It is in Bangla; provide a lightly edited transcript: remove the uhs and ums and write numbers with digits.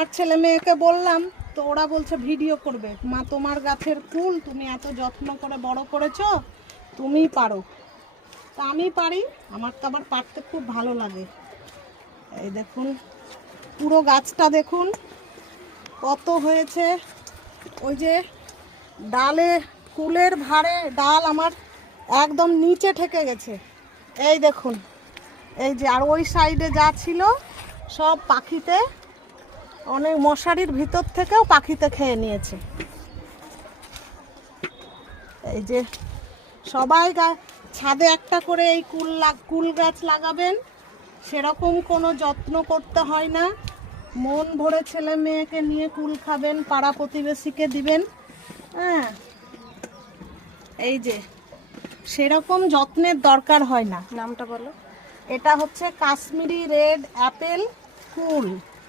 আমার ছেলে মেয়েকে বললাম, তো ওরা বলছে ভিডিও করবে। মা, তোমার গাছের ফুল তুমি এত যত্ন করে বড় করেছো, তুমিই পারো। তা আমি পারি, আমার তো আবার পারতে খুব ভালো লাগে। এই দেখুন, পুরো গাছটা দেখুন কত হয়েছে। ওই যে ডালে, ফুলের ভারে ডাল আমার একদম নিচে ঠেকে গেছে। এই দেখুন, এই যে, আর ওই সাইডে যা ছিল সব পাখিতে, অনেক মশারির ভিতর থেকেও পাখিতে খেয়ে নিয়েছে। এই যে সবাই ছাদে একটা করে এই কুল গাছ লাগাবেন। সেরকম কোনো যত্ন করতে হয় না, মন ভরে ছেলে মেয়েকে নিয়ে কুল খাবেন, পাড়া প্রতিবেশীকে দিবেন। হ্যাঁ, এই যে সেরকম যত্নের দরকার হয় না। নামটা বলো। এটা হচ্ছে কাশ্মীরি রেড অ্যাপেল ফুল।